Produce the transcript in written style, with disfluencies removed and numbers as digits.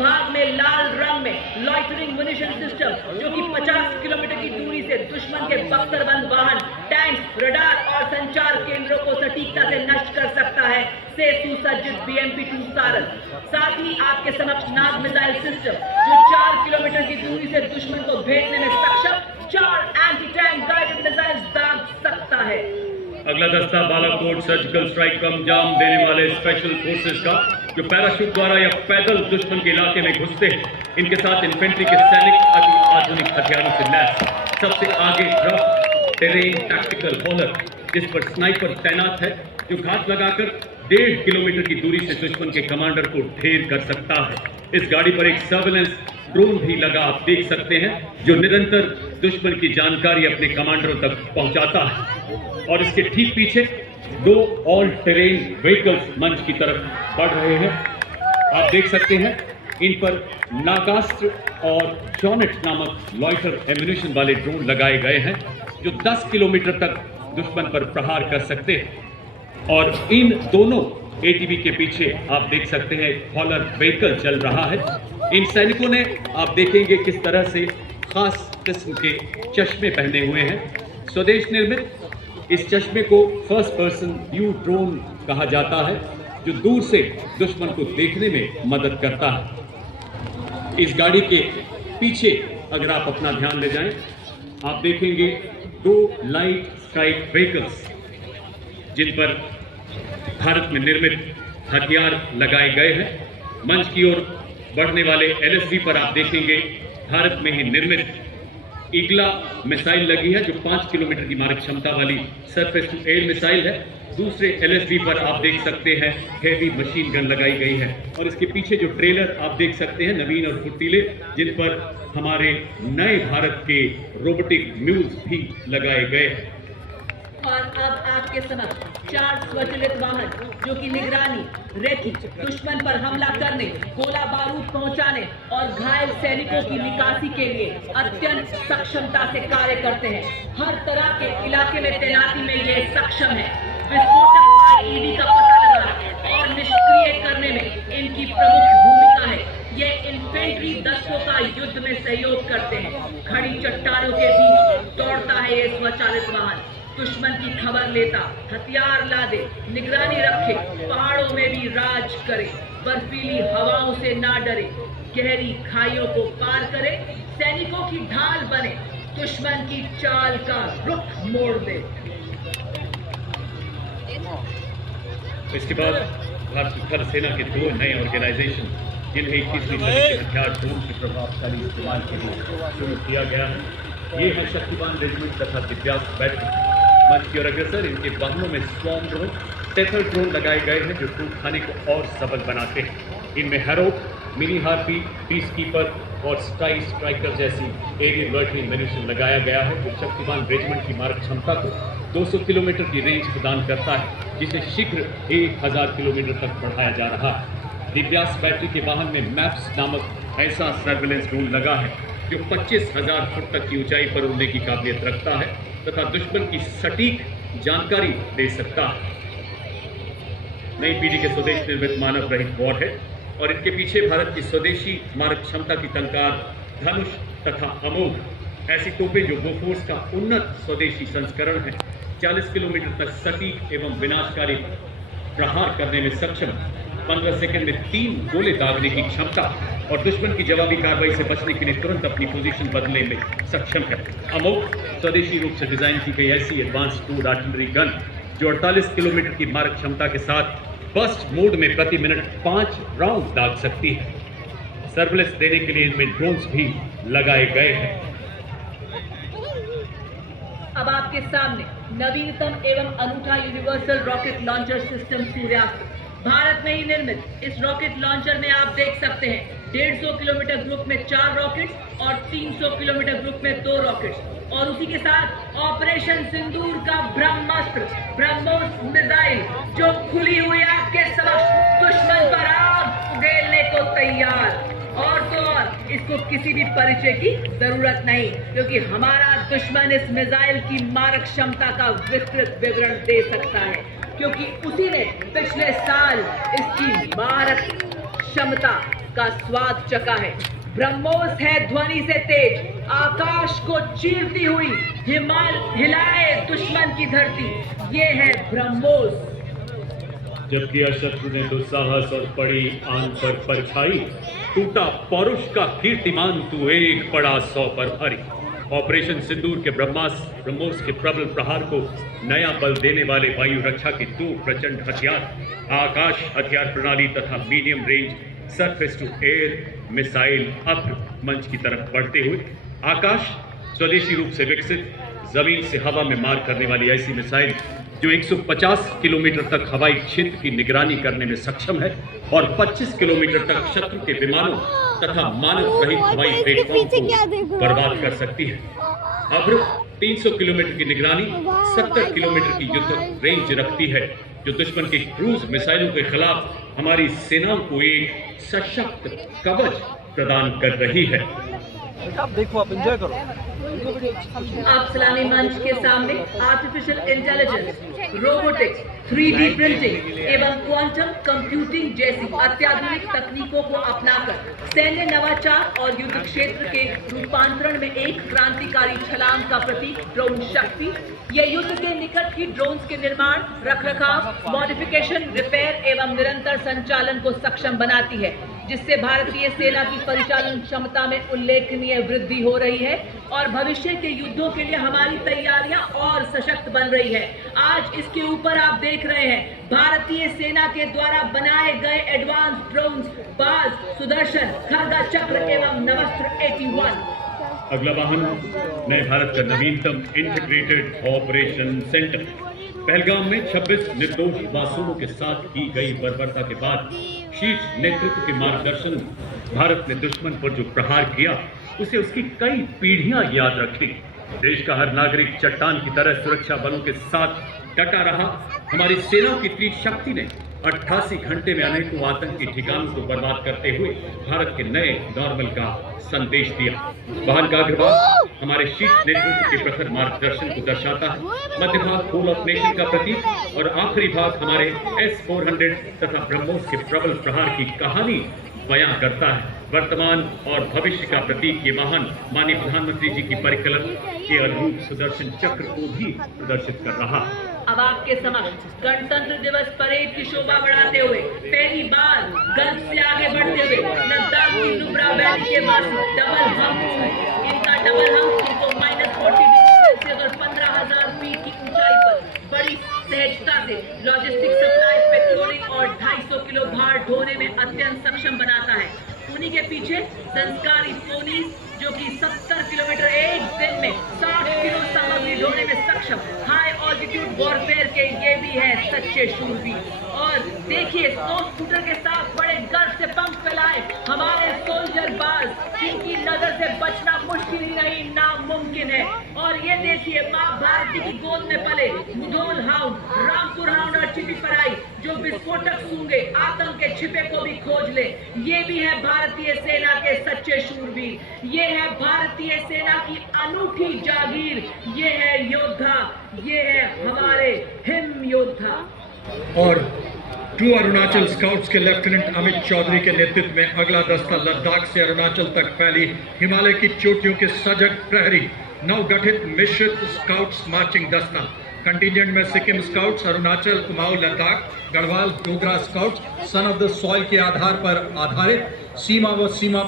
भाग में लाल रंग में लॉइटरिंग म्यूनिशन सिस्टम जो कि 50 किलोमीटर की दूरी से दुश्मन के बख्तरबंद वाहन, टैंक्स, रडार और संचार केंद्रों को सटीकता से नष्ट कर सकता है, से सुसज्जित BMP-2 सारंग। साथ ही आपके समक्ष नाग मिसाइल सिस्टम जो 4 किलोमीटर की दूरी से दुश्मन को भेदने में सक्षम 4 एंटी टैंक गाइडेड मिसाइल दाग सकता है। अगला दस्ता बालाकोट सर्जिकल स्ट्राइक का अंजाम देने वाले स्पेशल फोर्सेस का, जो पैराशूट द्वारा या पैदल दुश्मन के इलाके में घुसते हैं। इनके साथ इन्फेंट्री के सैनिक अति आधुनिक हथियारों से लैस। सबसे आगे रफ टेरेन टैक्टिकल हॉलर, जिस पर स्नाइपर तैनात है, जो घात लगाकर 1.5 किलोमीटर की दूरी से दुश्मन के कमांडर को ढेर कर सकता है। इस गाड़ी पर एक सर्वेलेंस ड्रोन भी लगा, आप देख सकते हैं, जो निरंतर दुश्मन की जानकारी अपने कमांडरों तक पहुंचाता है। और इसके ठीक पीछे 2 ऑल टेरेन व्हीकल्स मंच की तरफ बढ़ रहे हैं। आप देख सकते हैं, इन पर नागास्त्र और जॉनेट नामक लॉइटर एम्यूनिशन वाले ड्रोन लगाए गए हैं, जो 10 किलोमीटर तक दुश्मन पर प्रहार कर सकते हैं। और इन दोनों ATV के पीछे आप देख सकते हैं हॉलर व्हीकल चल रहा है। इन सैनिकों ने, आप देखेंगे, किस तरह से खास किस्म के चश्मे पहने हुए हैं, स्वदेश निर्मित। इस चश्मे को फर्स्ट पर्सन व्यू ड्रोन कहा जाता है, जो दूर से दुश्मन को देखने में मदद करता है। इस गाड़ी के पीछे अगर आप अपना ध्यान ले जाएं, आप देखेंगे 2 लाइट स्ट्राइक व्हीकल्स, जिन पर भारत में निर्मित हथियार लगाए गए हैं। मंच की ओर बढ़ने वाले LSV पर आप देखेंगे भारत में ही निर्मित ईगला मिसाइल लगी है, जो 5 किलोमीटर की मारक क्षमता वाली सरफेस टू एयर मिसाइल है। दूसरे LSV पर आप देख सकते हैं हेवी मशीन गन लगाई गई है। और इसके पीछे जो ट्रेलर आप देख सकते हैं नवीन और फुर्तीले, जिन पर हमारे नए भारत के रोबोटिक म्यूल्स भी लगाए गए हैं। और अब आपके समक्ष 4 स्वचालित वाहन जो कि निगरानी, रेकी, दुश्मन पर हमला करने, गोला बारूद पहुंचाने और घायल सैनिकों की निकासी के लिए अत्यंत सक्षमता से कार्य करते हैं। हर तरह के इलाके में तैनाती में ये सक्षम है। विस्फोटक IED का पता लगाना और निष्क्रिय करने में इनकी प्रमुख भूमिका है। ये इन्फेंट्री दस्तों का युद्ध में सहयोग करते हैं। खड़ी चट्टानों के बीच दौड़ता है ये स्वचालित वाहन, दुश्मन की खबर लेता, हथियार लादे, निगरानी रखे, पहाड़ों में भी राज करे, बर्फीली हवाओं से ना डरे, गहरी खाइयों को पार करे, सैनिकों की ढाल बने, दुश्मन की चाल का रुख मोड़ दे। इसके बाद भारतीय थल सेना के 2 नए ऑर्गेनाइजेशन, जिन्हें 21वीं सदी के हथियार ड्रोन के प्रभावशाली इस्तेमाल के लिए शुरू किया गया है। ये है शक्तिवान रेजिमेंट तथा दिव्यास बैटरी। मंच की ओर अग्रसर, इनके वाहनों में स्वॉर्म ड्रोन, टेथर ड्रोन लगाए गए हैं, जो टूट खाने को और सबल बनाते हैं। इनमें हैरोप, मिनी हार्पी, पीस कीपर और स्ट्राइकर जैसी एरियल लॉइटरिंग म्यूनिशन लगाया गया है, जो शक्तिवान रेजिमेंट की मारक क्षमता को 200 किलोमीटर की रेंज प्रदान करता है, जिसे शीघ्र 1000 किलोमीटर तक बढ़ाया जा रहा है। दिव्यास बैटरी के वाहन में मैप्स नामक ऐसा सर्वेलेंस ड्रोन लगा है, जो 25,000 फुट तक की ऊंचाई पर उड़ने की काबिलियत रखता है तथा दुश्मन की सटीक जानकारी दे सकता है। नई पीढ़ी के स्वदेश निर्मित मानव रहित वॉरहेड और इनके पीछे भारत की स्वदेशी मारक क्षमता की टंकार धनुष तथा अमोघ ऐसी तोपें, जो बोफोर्स का उन्नत स्वदेशी संस्करण है। 40 किलोमीटर तक सटीक एवं विनाशकारी प्रहार करने में सक्षम, 15 सेकंड में 3 गोले दागने की क्षमता और दुश्मन की जवाबी कार्रवाई से बचने के लिए तुरंत अपनी पोजीशन बदलने में सक्षम है। अमोघ स्वदेशी रूप से डिजाइन की गई ऐसी एडवांस टूड आर्टिलरी गन, जो 48 किलोमीटर की मारक क्षमता के साथ बर्स्ट मोड में प्रति मिनट 5 राउंड दाग सकती है। सर्विलेंस देने के लिए इनमें ड्रोन्स भी लगाए गए हैं। अब आपके सामने नवीनतम एवं अनूठा universal rocket launcher system Suryastra. Bharat में ही निर्मित इस रॉकेट लॉन्चर में आप देख सकते हैं 150 किलोमीटर ग्रुप में 4 रॉकेट्स और 300 किलोमीटर ग्रुप में 2 रॉकेट्स, और उसी के साथ ऑपरेशन सिंदूर का ब्रह्मास्त्र, ब्रह्मोस मिसाइल, जो खुली हुई आपके समक्ष दुश्मन पर आग उगेलने को तैयार। और तो और इसको किसी भी परिचय की जरूरत नहीं, क्योंकि हमारा दुश्मन इस मिसाइल की मारक क्षमता का विस्तृत विवरण दे सकता है, क्योंकि उसी ने पिछले साल इसकी मारक क्षमता का स्वाद चखा है। ब्रह्मोस है ध्वनि से तेज, आकाश को चीरती हुई हिलाए दुश्मन की धरती। ये है ब्रह्मोस। जबकि अशत्रु ने दुस्साहस और पड़ी आन पर परछाई, टूटा पौरुष का कीर्तिमान तू एक पड़ा 100 पर भारी। ऑपरेशन सिंदूर के ब्रह्मोस के प्रबल प्रहार को नया बल देने वाले वायु रक्षा के 2 प्रचंड हथियार, आकाश हथियार प्रणाली तथा medium range surface to air missile अप्र मंच की तरफ बढ़ते हुए, आकाश स्वदेशी रूप से विकसित जमीन से हवा में मार करने वाली ऐसी मिसाइल जो 150 किलोमीटर तक हवाई क्षेत्र की निगरानी करने में सक्षम है और 25 किलोमीटर तक शत्रु के विमानों तथा मानव रहित हवाई प्लेटफॉर्म को बर्बाद कर सकती है। अब्र 300 किलोमीटर की निगरानी, 70 किलोमीटर की युद्ध रेंज रखती है, जो दुश्मन के क्रूज मिसाइलों के खिलाफ हमारी सेनाओं को एक सशक्त कवच प्रदान कर रही है। आप देखो, आप एंजॉय करो। आप सलामी मंच के सामने artificial intelligence, robotics, 3D printing एवं क्वांटम कंप्यूटिंग जैसी अत्याधुनिक तकनीकों को अपनाकर सैन्य नवाचार और युद्ध क्षेत्र के रूपांतरण में एक क्रांतिकारी छलांग का प्रतीक ड्रोन शक्ति। ये युद्ध के निकट ही ड्रोन्स के निर्माण, रखरखाव, मॉडिफिकेशन, रिपेयर एवं निरंतर संचालन को सक्षम बनाती है, जिससे भारतीय सेना की परिचालन क्षमता में उल्लेखनीय वृद्धि हो रही है और भविष्य के युद्धों के लिए हमारी तैयारियां और सशक्त बन रही है। आज इसके ऊपर आप देख रहे हैं भारतीय सेना के द्वारा बनाए गए एडवांस ड्रोन्स बाज, सुदर्शन, खरगा चक्र एवं नवस्त्र 81। अगला वाहन नए भारत का नवीनतम इंटीग्रेटेड ऑपरेशन सेंटर। पहलगाम में 26 निर्दोष मासूमों के साथ की गई बर्बरता के बाद शीर्ष नेतृत्व के मार्गदर्शन भारत ने दुश्मन पर जो प्रहार किया, उसे उसकी कई पीढ़ियां याद रखें। देश का हर नागरिक चट्टान की तरह सुरक्षा बलों के साथ डटा रहा। हमारी सेनाओं की तीव्र शक्ति ने 88 घंटे में अनेकों आतंकी ठिकानों को बर्बाद करते हुए भारत के नए नॉर्मल का संदेश दिया। वाहन का अग्रभाग हमारे शीर्ष नेतृत्व के प्रखर मार्गदर्शन को दर्शाता है, मध्य भाग होल ऑफ नेशन का प्रतीक और आखिरी भाग हमारे S-400 तथा ब्रह्मोस के प्रबल प्रहार की कहानी बयां करता है। वर्तमान और भविष्य का प्रतीक ये वाहन माननीय प्रधानमंत्री जी की परिकलन के अनुरूप सुदर्शन चक्र को भी प्रदर्शित कर रहा है। अब आपके समक्ष गणतंत्र दिवस परेड की शोभा बढ़ाते हुए पहली बार गर्व से आगे बढ़ते हुए लद्दाख की नुब्रा वैली के वासी डबल हम्प, इनका डबल हम्प इनको -40 डिग्री सेल्सियस और 15,000 फीट की ऊंचाई पर बड़ी सहजता से लॉजिस्टिक सप्लाई, पेट्रोलिंग और 250 किलो भार ढोने में अत्यंत सक्षम बनाता है। उन्हीं के पीछे संस्कारी पोनीस जो कि 70 किलोमीटर एक दिन में 60 किलो सामग्री ढोने में सक्षम, हाई ऑल्टीट्यूड वॉरफेयर के ये भी है सच्चे शूरवीर। और देखिए स्नो स्कूटर के साथ बड़े गर्व से पंख फैलाए हमारे सोल्जर बाज, जिनकी नजर से बचना मुश्किल ही नहीं नामुमकिन है। और ये देखिए माँ भारती की गोद में पले मुधोल हाउंड, रामपुर हाउंड और चिटी पराई जो विस्फोटक सूंघे आतंक के छिपे को भी खोज ले। ये भी है भारतीय सेना के सच्चे शूरवीर। ये है भारतीय सेना की अनूठी जागीर। ये है योद्धा, ये है हमारे हिम योद्धा। और ट्रू अरुणाचल स्काउट्स के लेफ्टिनेंट अमित चौधरी के नेतृत्व में अगला दस्ता लद्दाख से अरुणाचल तक फैली हिमालय की चोटियों के सजग प्रहरी नवगठित मिश्रित स्काउट्स मार्चिंग दस्ता। कंटिजेंट में Sikkim scouts, Arunachal, Kumaon, Ladakh, Garhwal, Dogra scouts, son of the soil के आधार पर आधारित सीमा व सीमा